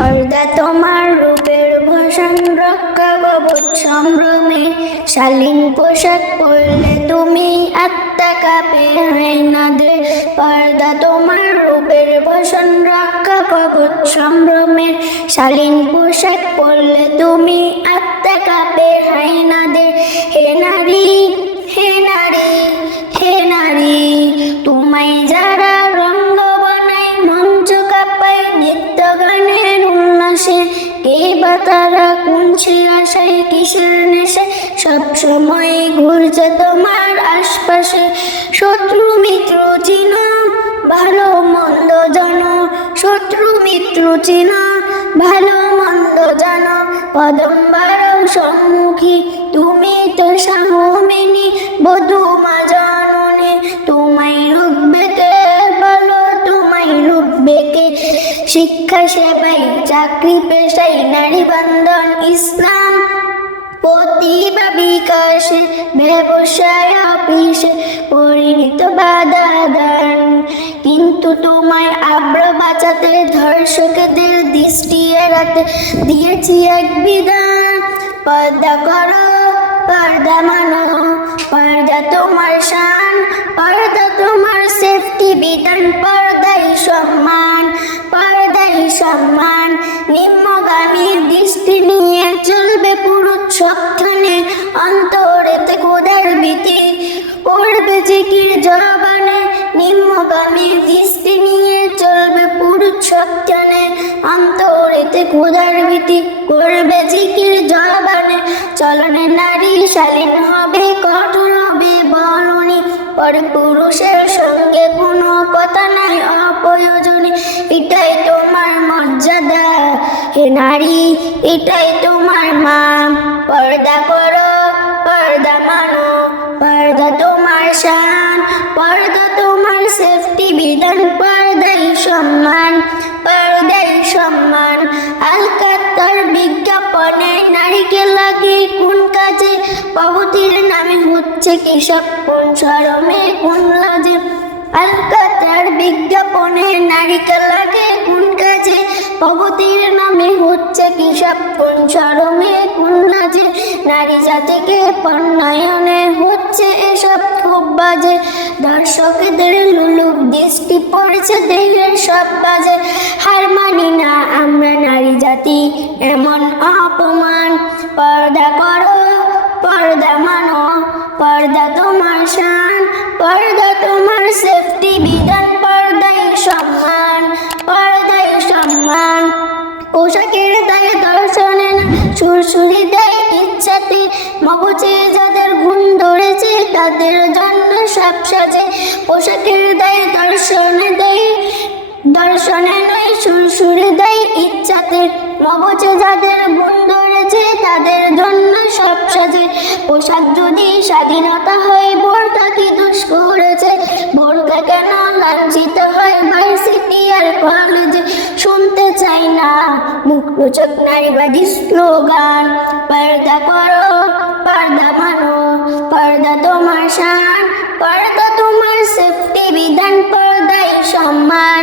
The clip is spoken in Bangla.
পর্দা তোমার রূপের ভূষণ, রক্ষা কবচ সম্ভ্রমে। শালীন পোশাক পরলে তুমি আত্মা কাঁপে আয়নাদের। পর্দা তোমার রূপের ভূষণ, রক্ষা কবচ সম্ভ্রমের। শালীন পোশাক পরলে তুমি আত্মা কাঁপে আয়নাদের। হে নারী, হে নারী, হে নারী, তোমায় যারা রঙ্গ বানায়, মঞ্চ কাঁপায় নৃত্য গানের উল্লাসে। কে বা তারা, কোন সে আশায়, কিসের নেশায় সব সময় ঘুরছে তোমার আশপাশে। শত্রু মিত্র চিনো, ভালো মন্দ জানো। শত্রু মিত্র চিনো, ভালো মন্দ জানো। কদম বাড়াও সম্মুখী, তুমি তো সাহমিনী বধূ মা জননী। তোমায় রুখবে কে বলো, তোমায় রুখবে কে? শিক্ষা সেবাই, চাকরি পেশাই, নারী বন্ধন ইসলাম, প্রতিভা বিকাশে, ব্যবসায় অফিসে পরিণত বাধা দান। কিন্তু তোমায় আব্র বাঁচাতে, ধর্ষকদের দৃষ্টি এড়াতে দিয়েছি এক বিধান। পর্দা করো, পর্দা মানো, পর্দা তোমার শান, পর্দা তোমার সেফটি বিধান। পর্দাই সম্মান, পর্দাই সম্মান। নিম্নগামীর দৃষ্টি নিয়ে চলবে পুরুষ সবখানে। অন্তরেতে খোদার ভীতি করবে জিকির জবানে। নিম্নগামীর দৃষ্টি নিয়ে চলবে পুরুষ সবখানে। অন্তরেতে খোদার ভীতি করবে জিকির জবানে। চলনে নারী শালীন হবে, কঠোর হবে বলনি। পর পুরুষের সঙ্গে কোনো কথা নাই অপ্রয়োজনে। এটাই তোমার মর্যাদা হে নারী, এটাই তোমার মা। পর্দা করো, পর্দা মানো, পর্দা তোমার শান, পর্দা তোমার সেফটি বিধান। পর্দাই সম্মান, পর্দাই সম্মান। আলকাত্তার বিজ্ঞাপনে নারীকে লাগে কোন কাজে? প্রগতির নামে হচ্ছে কিসব, কোন শরমে কোন লাজে? আলকাত্তার বিজ্ঞাপনে নারীকে লাগে কোন কাজে? প্রগতির নামে হচ্ছে কিসব, কোন শরমে কোন লাজে? নারী জাতিকে পণ্যায়নে হচ্ছে এসব খুব বাজে। দর্শকদের লুলুক দৃষ্টি পড়ছে দেহের সব বাজে। হার মানি না আমরা নারী জাতি, এমন অপমান। পর্দা করো, পর্দা মানো, পর্দা তোমার শান, পর্দা তোমার সেফটি বিধান। পর্দাই সম্মান, পর্দাই সম্মান। পোশাকের দায়ে দর্শনে না, সুরসুরি দেয় ইচ্ছাতে। মগজে যাদের গুণ ধরেছে তাদের জন্য সব সাজে। পোশাকের দায়ে দর্শনে দেয়, দর্শনে নয় সুরসুরি দেয় ইচ্ছাতে। মগজে যাদের গুণ ধরেছে তাদের জন্য সব সাজে। পোশাক যদি স্বাধীনতা হয়, বোরকা কি দোষ করেছে? বোরকা কেন লাঞ্ছিত হয় ভার্সিটি আর কলেজে? শুনতে চাই না মুখরোচক নারীবাদী স্লোগান। পর্দা করো, পর্দা মানো, পর্দা তোমার শান, পর্দা তোমার সেফটি বিধান। পর্দাই সম্মান।